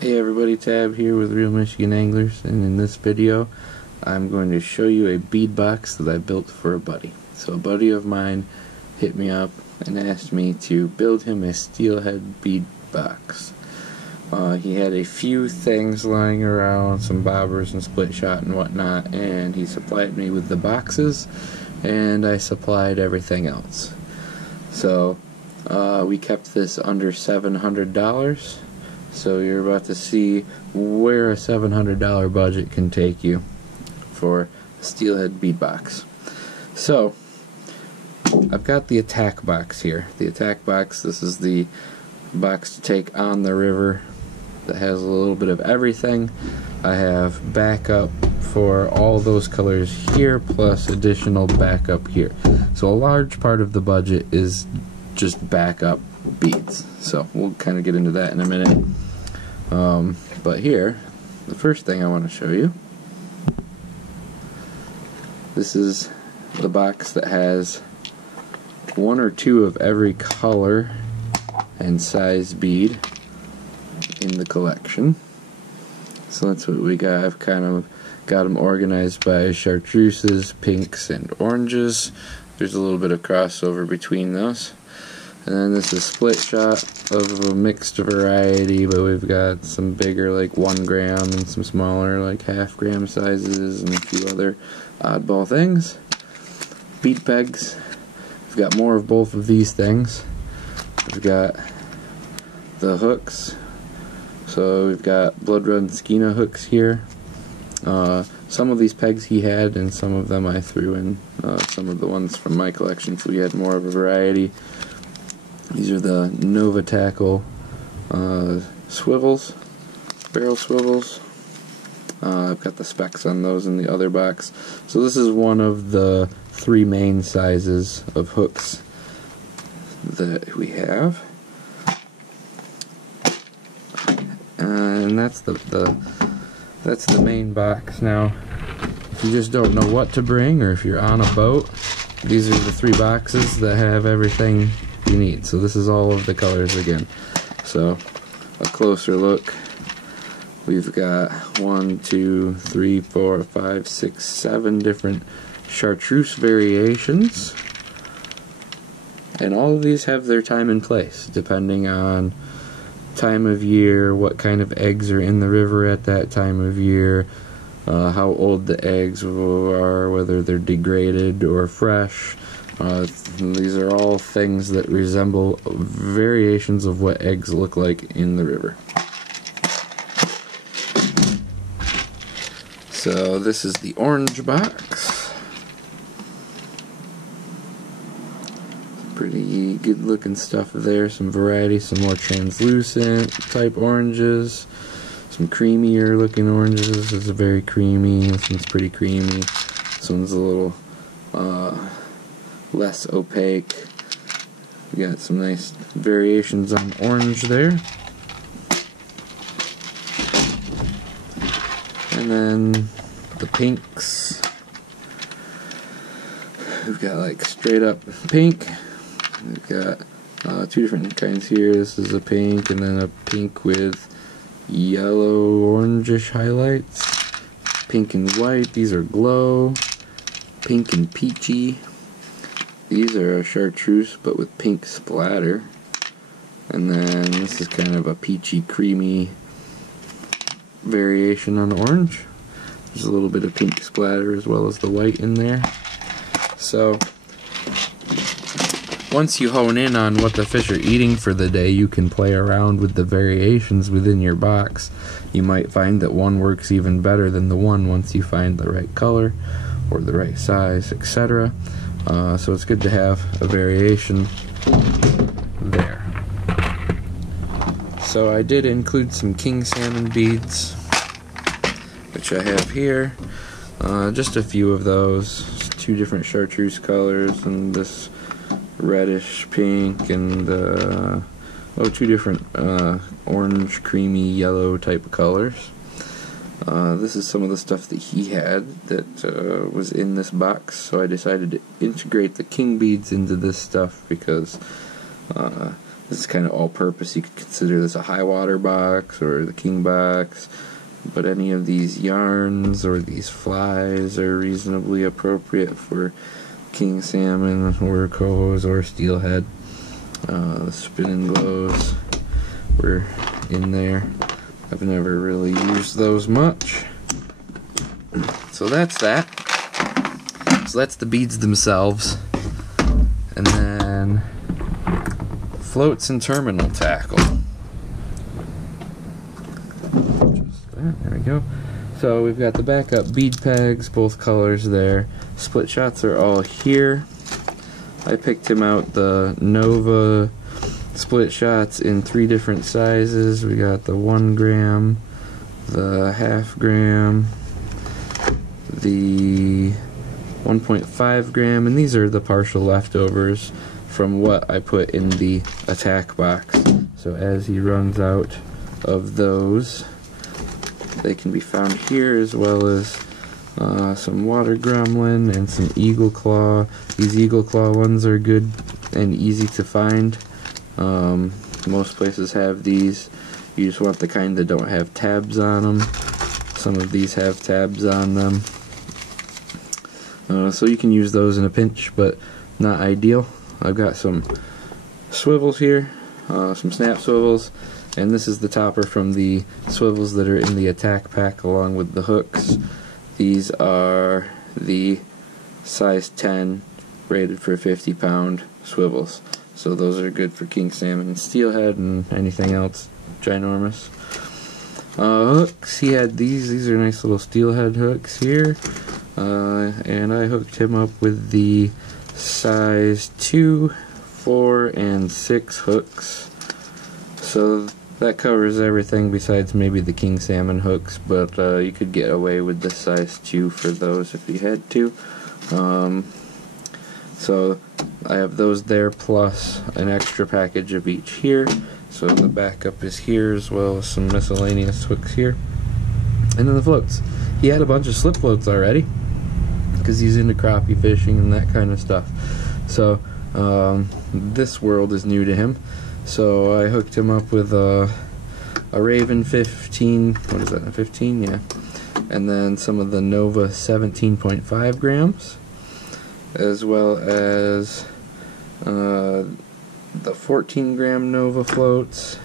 Hey everybody, Tab here with Real Michigan Anglers, and in this video I'm going to show you a bead box that I built for a buddy. So a buddy of mine hit me up and asked me to build him a Steelhead bead box. He had a few things lying around, some bobbers and split shot and whatnot, and he supplied me with the boxes and I supplied everything else. So we kept this under $700. So you're about to see where a $700 budget can take you for a Steelhead bead box. So I've got the attack box here. The attack box, this is the box to take on the river that has a little bit of everything. I have backup for all those colors here plus additional backup here. So a large part of the budget is just backup beads. So we'll kind of get into that in a minute. But here, the first thing I want to show you, this is the box that has one or two of every color and size bead in the collection. So that's what we got. I've kind of got them organized by chartreuses, pinks, and oranges. There's a little bit of crossover between those. And then this is split shot of a mixed variety, but we've got some bigger like 1 gram and some smaller like half gram sizes and a few other oddball things. Bead pegs. We've got more of both of these things. We've got the hooks. So we've got Blood Run Skeena hooks here. Some of these pegs he had and some of them I threw in. Some of the ones from my collection, so we had more of a variety. These are the Nova Tackle swivels, barrel swivels. I've got the specs on those in the other box. So this is one of the 3 main sizes of hooks that we have, and that's the main box. Now, if you just don't know what to bring, or if you're on a boat, these are the 3 boxes that have everything you need. So this is all of the colors again. So a closer look, we've got 1, 2, 3, 4, 5, 6, 7 different chartreuse variations, and all of these have their time and place depending on time of year, what kind of eggs are in the river at that time of year, how old the eggs are, whether they're degraded or fresh. These are all things that resemble variations of what eggs look like in the river. So this is the orange box. Pretty good looking stuff there, some variety, some more translucent type oranges, some creamier looking oranges. This is very creamy, this one's pretty creamy, this one's a little less opaque. We got some nice variations on orange there. And then the pinks. We've got like straight up pink. We've got 2 different kinds here. This is a pink and then a pink with yellow orangish highlights. Pink and white. These are glow. Pink and peachy. These are a chartreuse but with pink splatter. And then this is kind of a peachy creamy variation on orange. There's a little bit of pink splatter as well as the white in there. So once you hone in on what the fish are eating for the day, you can play around with the variations within your box. You might find that one works even better than the one once you find the right color or the right size, etc. So it's good to have a variation there. So I did include some king salmon beads, which I have here. Just a few of those. 2 different chartreuse colors and this reddish pink and 2 different orange, creamy, yellow type colors. This is some of the stuff that he had that was in this box, so I decided to integrate the king beads into this stuff because This is kind of all-purpose. You could consider this a high water box or the king box, but any of these yarns or these flies are reasonably appropriate for king salmon or cohos or steelhead. The spinning glows were in there. I've never really used those much. So that's that. So that's the beads themselves. And then floats and terminal tackle. Just that, there we go. So we've got the backup bead pegs, both colors there. Split shots are all here. I picked him out the Nova split shots in 3 different sizes. We got the 1 gram, the half gram, the 1.5 gram, and these are the partial leftovers from what I put in the attack box. So as he runs out of those, they can be found here, as well as some water gremlin and some eagle claw. These eagle claw ones are good and easy to find. Most places have these. You just want the kind that don't have tabs on them. Some of these have tabs on them. So you can use those in a pinch, but not ideal. I've got some swivels here, some snap swivels, and this is the topper from the swivels that are in the attack pack along with the hooks. These are the size 10 rated for 50-pound swivels. So those are good for king salmon and steelhead and anything else ginormous. Hooks, he had these are nice little steelhead hooks here. And I hooked him up with the size 2, 4, and 6 hooks. So that covers everything besides maybe the king salmon hooks, but you could get away with the size 2 for those if you had to. So I have those there plus an extra package of each here. So the backup is here, as well as some miscellaneous hooks here. And then the floats. He had a bunch of slip floats already, because he's into crappie fishing and that kind of stuff. So this world is new to him. So I hooked him up with a Raven 15, what is that, a 15? Yeah. And then some of the Nova 17.5 grams, as well as the 14 gram Nova floats,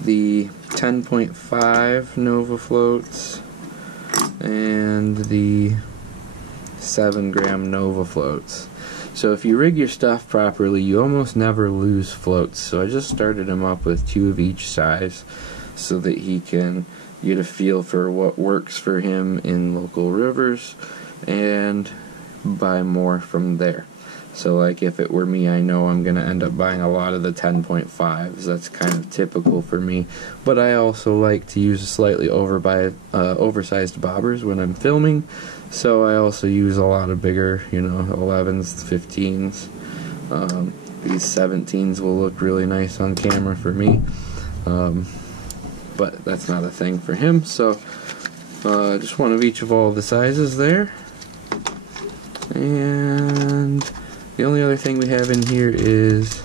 the 10.5 Nova floats, and the 7 gram Nova floats. So if you rig your stuff properly, you almost never lose floats. So I just started him up with 2 of each size so that he can get a feel for what works for him in local rivers and buy more from there. So like if it were me, I know I'm going to end up buying a lot of the 10.5s. That's kind of typical for me. But I also like to use slightly oversized bobbers when I'm filming. So I also use a lot of bigger, 11s, 15s. These 17s will look really nice on camera for me. But that's not a thing for him. So just one of each of all the sizes there. And the only other thing we have in here is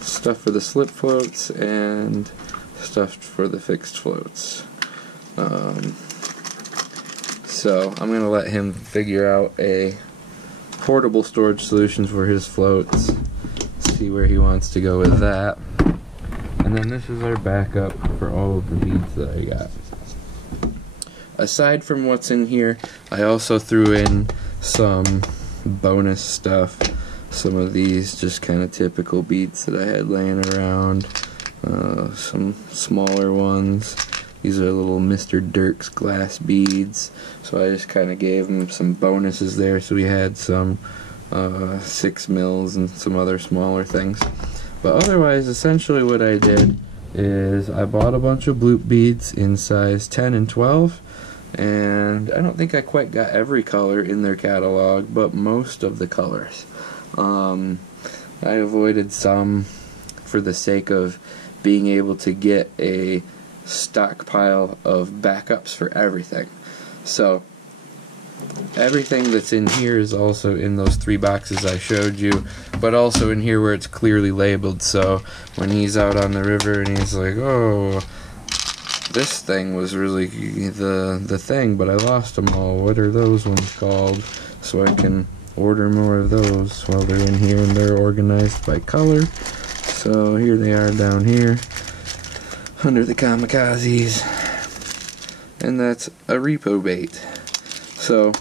stuff for the slip floats and stuff for the fixed floats. So I'm going to let him figure out a portable storage solution for his floats, see where he wants to go with that. And then this is our backup for all of the beads that I got. Aside from what's in here, I also threw in some bonus stuff. Some of these just kind of typical beads that I had laying around. Some smaller ones. These are little Mr. Dirk's glass beads. So I just kind of gave him some bonuses there. So we had some 6 mils and some other smaller things. But otherwise, essentially what I did is I bought a bunch of Bloop beads in size 10 and 12. And I don't think I quite got every color in their catalog, but most of the colors. I avoided some for the sake of being able to get a stockpile of backups for everything. So everything that's in here is also in those 3 boxes I showed you, but also in here where it's clearly labeled. So when he's out on the river and he's like, oh, this thing was really the thing, but I lost them all. What are those ones called? So I can order more of those while they're in here, and they're organized by color. So here they are down here under the kamikazes, and that's a repo bait. So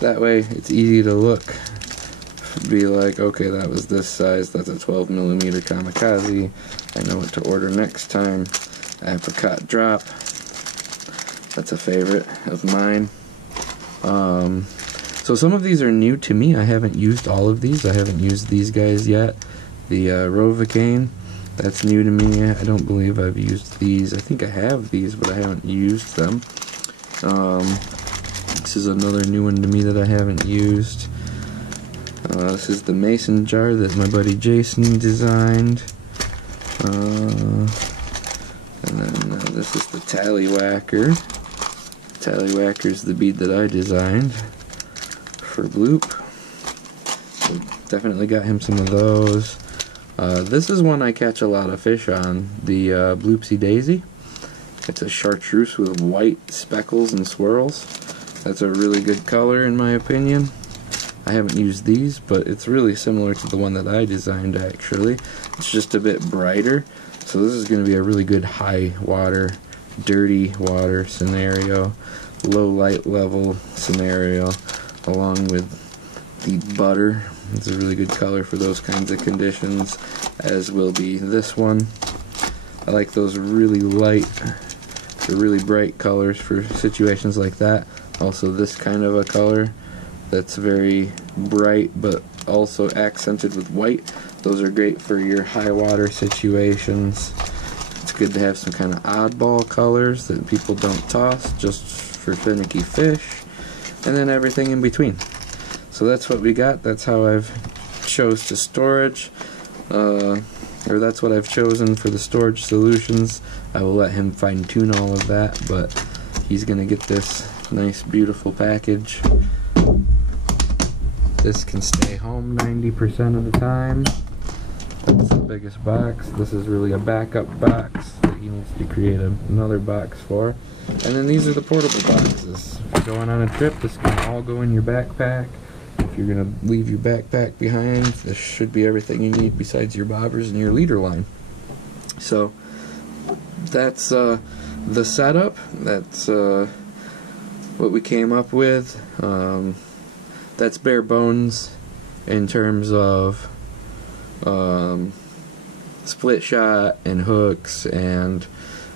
that way it's easy to look, be like, okay, that was this size, that's a 12mm kamikaze, I know what to order next time. Apricot drop, that's a favorite of mine. So some of these are new to me. I haven't used all of these. I haven't used these guys yet. The Rovicane, that's new to me. I don't believe I've used these. I think I have these, but I haven't used them. This is another new one to me that I haven't used. This is the mason jar that my buddy Jason designed. And then this is the tallywhacker. Tallywhacker's the bead that I designed for Bloop. So definitely got him some of those. This is one I catch a lot of fish on, the Bloopsy Daisy. It's a chartreuse with white speckles and swirls. That's a really good color in my opinion. I haven't used these, but it's really similar to the one that I designed actually. It's just a bit brighter. So this is going to be a really good high water, dirty water scenario, low light level scenario, along with the butter. It's a really good color for those kinds of conditions, as will be this one. I like those really light, really bright colors for situations like that. Also this kind of a color that's very bright but also accented with white. Those are great for your high water situations. It's good to have some kind of oddball colors that people don't toss just for finicky fish, and then everything in between. So that's what we got. That's how I've chose to storage, or that's what I've chosen for the storage solutions. I will let him fine tune all of that, but he's gonna get this nice beautiful package. This can stay home 90% of the time. That's the biggest box. This is really a backup box that he needs to create another box for. And then these are the portable boxes. If you're going on a trip, this can all go in your backpack. If you're going to leave your backpack behind, this should be everything you need besides your bobbers and your leader line. So that's the setup. That's what we came up with. That's bare bones in terms of split shot and hooks and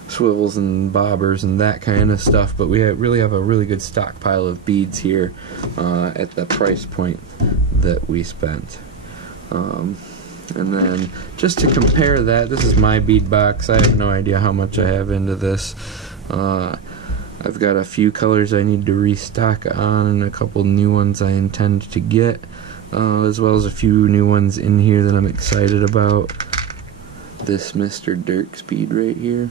swivels and bobbers and that kind of stuff, but we really have a really good stockpile of beads here at the price point that we spent. And then just to compare that, this is my bead box. I have no idea how much I have into this. I've got a few colors I need to restock on and a couple new ones I intend to get, as well as a few new ones in here that I'm excited about. This Mr. Dirk's bead right here.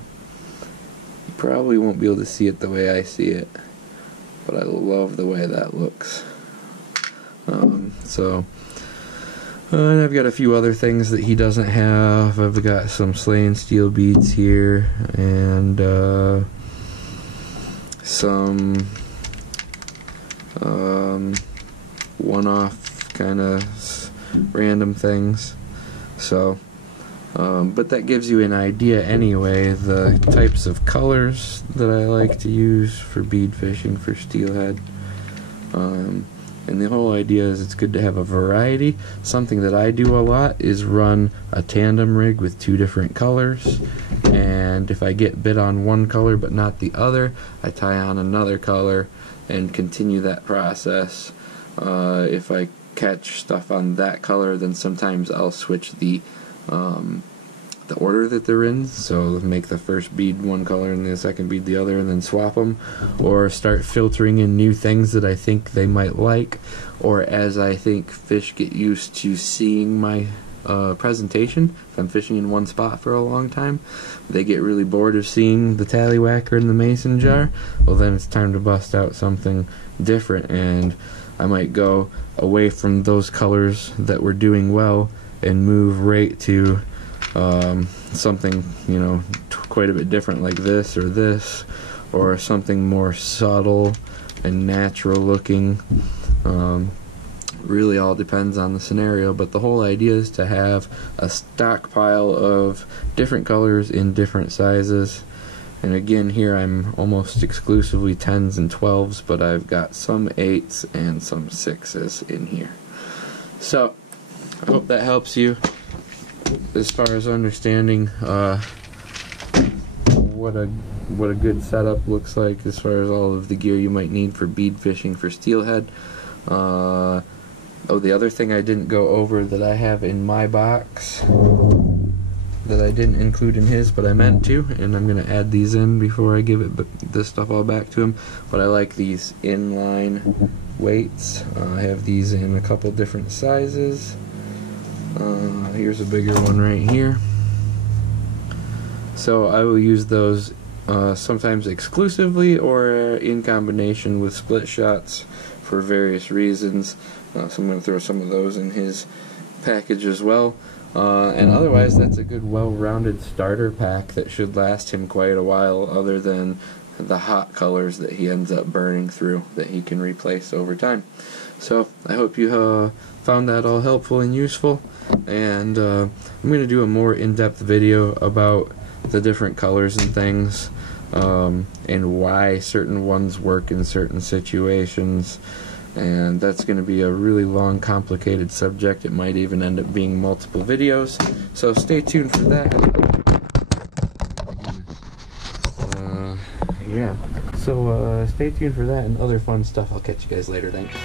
You probably won't be able to see it the way I see it, but I love the way that looks. And I've got a few other things that he doesn't have. I've got some slaying steel beads here, and some one-off kind of random things. So but that gives you an idea anyway, the types of colors that I like to use for bead fishing for steelhead. And the whole idea is it's good to have a variety. Something that I do a lot is run a tandem rig with 2 different colors, and if I get bit on one color but not the other, I tie on another color and continue that process. If I catch stuff on that color, then sometimes I'll switch the order that they're in, so make the first bead one color and the second bead the other, and then swap them, or start filtering in new things that I think they might like, or as I think fish get used to seeing my presentation. If I'm fishing in one spot for a long time, they get really bored of seeing the tallywhacker in the mason jar. Well, then it's time to bust out something different, and I might go away from those colors that were doing well and move right to something, you know, quite a bit different, like this, or something more subtle and natural looking. Really all depends on the scenario, but the whole idea is to have a stockpile of different colors in different sizes. And again, here I'm almost exclusively 10s and 12s, but I've got some 8s and some 6s in here. So I hope that helps you as far as understanding what a good setup looks like, as far as all of the gear you might need for bead fishing for steelhead. Oh, the other thing I didn't go over that I have in my box that I didn't include in his, but I meant to, and I'm going to add these in before I give this stuff all back to him. But I like these inline weights. I have these in a couple different sizes. Here's a bigger one right here. So I will use those sometimes exclusively or in combination with split shots for various reasons. So I'm going to throw some of those in his package as well. And otherwise, that's a good well-rounded starter pack that should last him quite a while, other than the hot colors that he ends up burning through that he can replace over time. So I hope you found that all helpful and useful, and I'm going to do a more in-depth video about the different colors and things, and why certain ones work in certain situations. And that's going to be a really long, complicated subject. It might even end up being multiple videos, so stay tuned for that. Yeah, so stay tuned for that and other fun stuff. I'll catch you guys later. Thanks.